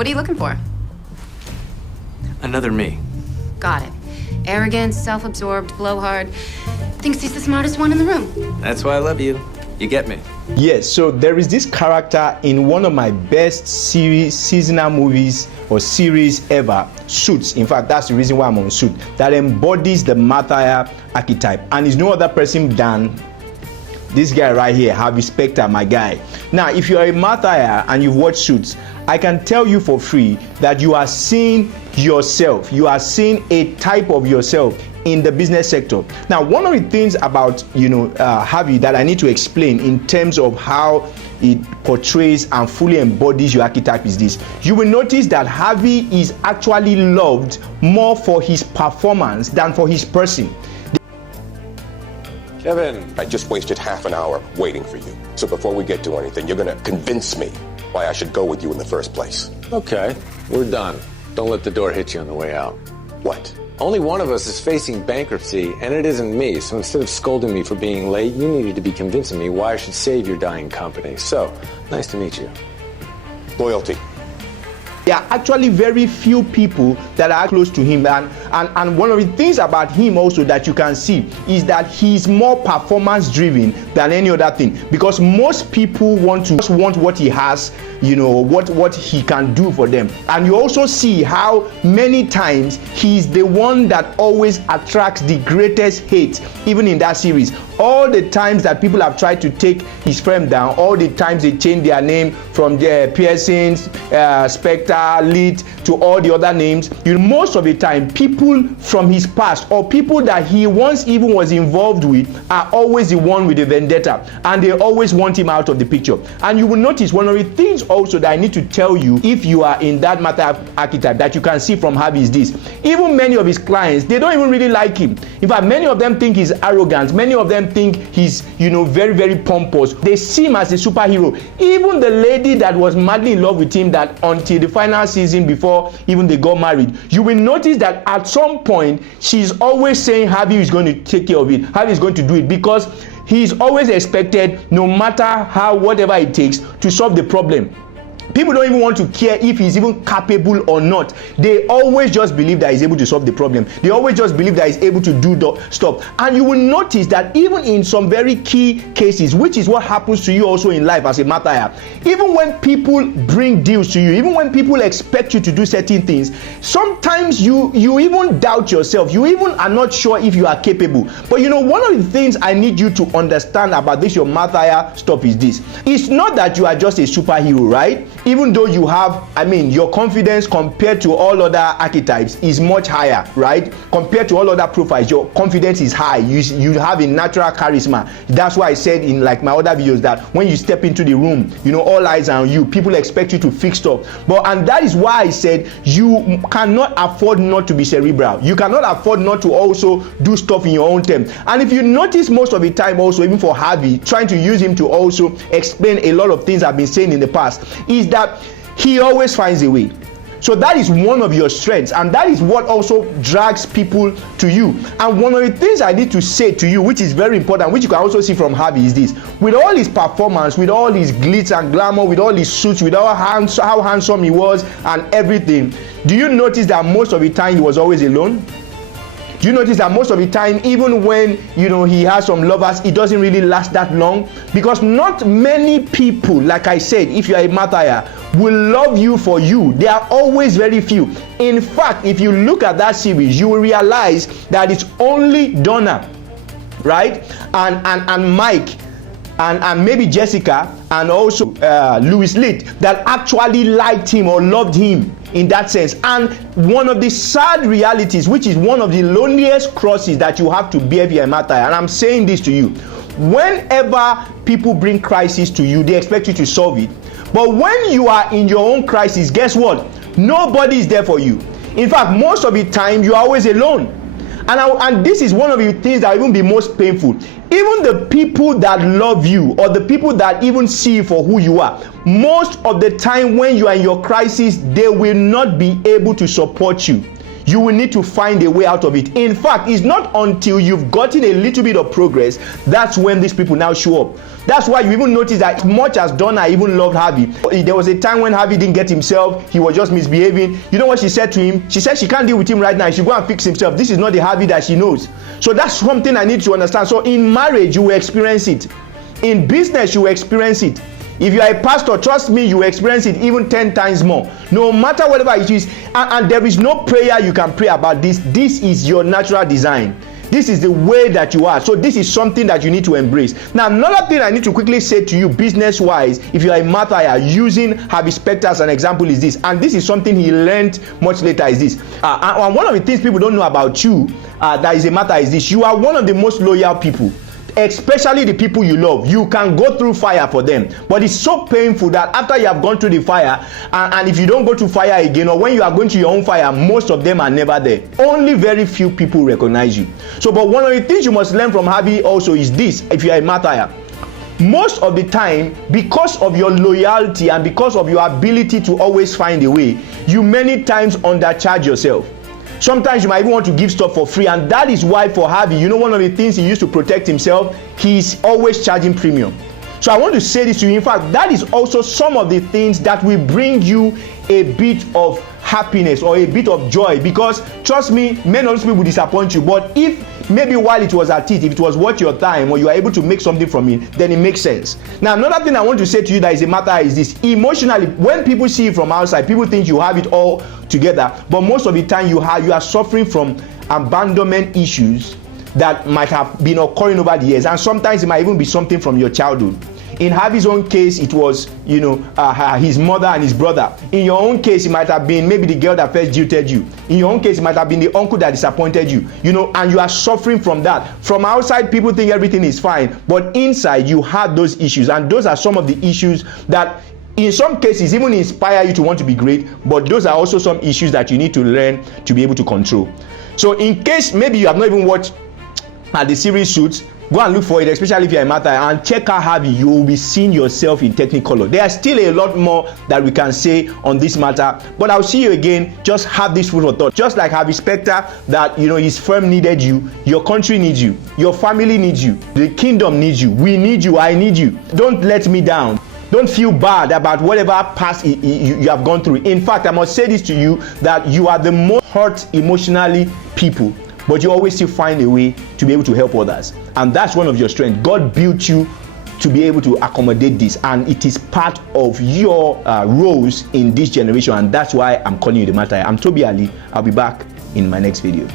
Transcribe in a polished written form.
What are you looking for? Another me. Got it. Arrogant, self-absorbed, blowhard. Thinks he's the smartest one in the room. That's why I love you. You get me. Yes, so there is this character in one of my best seasonal movies or series ever, Suits. In fact, that's the reason why I'm on Suits, that embodies the martyr archetype, and is no other person than this guy right here, Harvey Specter, my guy. Now, if you are a martyr and you've watched Suits, I can tell you for free that you are seeing yourself. You are seeing a type of yourself in the business sector. Now, one of the things about Harvey that I need to explain in terms of how it portrays and fully embodies your archetype is this. You will notice that Harvey is actually loved more for his performance than for his person. Kevin, I just wasted half an hour waiting for you. So before we get to anything, you're gonna convince me why I should go with you in the first place. Okay, we're done. Don't let the door hit you on the way out. What? Only one of us is facing bankruptcy, and it isn't me. So instead of scolding me for being late, you needed to be convincing me why I should save your dying company. So, nice to meet you. Loyalty. There are actually very few people that are close to him, and one of the things about him also that you can see is that he's more performance driven than any other thing, because most people want what he has, what he can do for them. And you also see how many times he's the one that always attracts the greatest hate, even in that series. All the times that people have tried to take his firm down, all the times they changed their name from the Pearsons, Specter, Lead to all the other names, most of the time people from his past or people that he once even was involved with are always the one with the vendetta, and they always want him out of the picture. And you will notice one of the things also that I need to tell you, if you are in that martyr archetype, that you can see from Harvey is this. Even many of his clients, they don't even really like him. In fact, many of them think he's arrogant. Many of them think he's very, very pompous. They see him as a superhero. Even the lady that was madly in love with him, that until the final season before even they got married, you will notice that at some point she's always saying Harvey is going to take care of it. Harvey is going to do it, because he's always expected, no matter how, whatever it takes, to solve the problem. People don't even want to care if he's even capable or not. They always just believe that he's able to solve the problem. They always just believe that he's able to do the stuff. And you will notice that even in some very key cases, which is what happens to you also in life as a martyr, even when people bring deals to you, even when people expect you to do certain things, sometimes you even doubt yourself. You even are not sure if you are capable. But one of the things I need you to understand about this, your martyr stuff, is this. It's not that you are just a superhero, right? Even though you have, your confidence compared to all other archetypes is much higher, right? Compared to all other profiles, your confidence is high. You have a natural charisma. That's why I said in like my other videos that when you step into the room, all eyes are on you. People expect you to fix stuff. And that is why I said you cannot afford not to be cerebral. You cannot afford not to also do stuff in your own term. And if you notice most of the time also, even for Harvey, trying to use him to also explain a lot of things I've been saying in the past, is that he always finds a way. So that is one of your strengths, and that is what also drags people to you. And one of the things I need to say to you, which is very important, which you can also see from Harvey, is this. With all his performance, with all his glitz and glamour, with all his suits, with all how handsome he was and everything, do you notice that most of the time he was always alone? Do you notice that most of the time, even when he has some lovers, it doesn't really last that long? Because not many people, like I said, if you are a martyr, will love you for you. They are always very few. In fact, if you look at that series, you will realize that it's only Donna, right, and Mike, and maybe Jessica, and also Louis Litt, that actually liked him or loved him in that sense. And one of the sad realities, which is one of the loneliest crosses that you have to bear if you're a martyr, and I'm saying this to you, whenever people bring crisis to you, they expect you to solve it. But when you are in your own crisis, guess what? Nobody is there for you. In fact, most of the time, you are always alone. And this is one of the things that will even be most painful. Even the people that love you, or the people that even see you for who you are, most of the time when you are in your crisis, they will not be able to support you. you will need to find a way out of it. In fact, it's not until you've gotten a little bit of progress that's when these people now show up. That's why you even notice that as much as Donna even loved Harvey, there was a time when Harvey didn't get himself, he was just misbehaving. You know what she said to him? She said she can't deal with him right now, she should go and fix himself. This is not the Harvey that she knows. So that's something I need to understand. So in marriage, you will experience it. In business, you will experience it. If you are a pastor, trust me, you will experience it even 10 times more. No matter whatever it is, and there is no prayer you can pray about this. This is your natural design. This is the way that you are. So this is something that you need to embrace. Now, another thing I need to quickly say to you business-wise, if you are a martyr, using Harvey Specter as an example is this, and this is something he learned much later is this. And one of the things people don't know about you that is a martyr is this. You are one of the most loyal people. Especially the people you love. You can go through fire for them, but it's so painful that after you have gone through the fire, and if you don't go to fire again, or when you are going to your own fire, most of them are never there. Only very few people recognize you. So, but one of the things you must learn from Harvey also is this: if you are a martyr, most of the time, because of your loyalty and because of your ability to always find a way, you many times undercharge yourself. Sometimes you might even want to give stuff for free, and that is why for Harvey, you know, one of the things he used to protect himself, he's always charging premium. So I want to say this to you. In fact, that is also some of the things that will bring you a bit of happiness or a bit of joy, because trust me, many of those people will disappoint you, but if maybe while it was at it, if it was worth your time or you are able to make something from it, then it makes sense. Now, another thing I want to say to you that is a matter is this: emotionally, when people see you from outside, people think you have it all together, but most of the time you are suffering from abandonment issues that might have been occurring over the years, and sometimes it might even be something from your childhood. In Harvey's own case, it was, his mother and his brother. In your own case, it might have been maybe the girl that first jilted you. In your own case, it might have been the uncle that disappointed you, and you are suffering from that. From outside, people think everything is fine, but inside, you have those issues, and those are some of the issues that in some cases even inspire you to want to be great, but those are also some issues that you need to learn to be able to control. So in case maybe you have not even watched the series Suits, go and look for it, especially if you're a martyr, and check out Harvey. You will be seeing yourself in Technicolor. There are still a lot more that we can say on this matter, but I'll see you again. Just have this food for thought. Just like Harvey Specter, that his firm needed you, your country needs you, your family needs you, the kingdom needs you, we need you, I need you. Don't let me down. Don't feel bad about whatever past you have gone through. In fact, I must say this to you, that you are the most hurt emotionally people, but you always still find a way to be able to help others. And that's one of your strengths. God built you to be able to accommodate this, and it is part of your roles in this generation, and that's why I'm calling you the martyr. I'm Tobi Alli. I'll be back in my next video.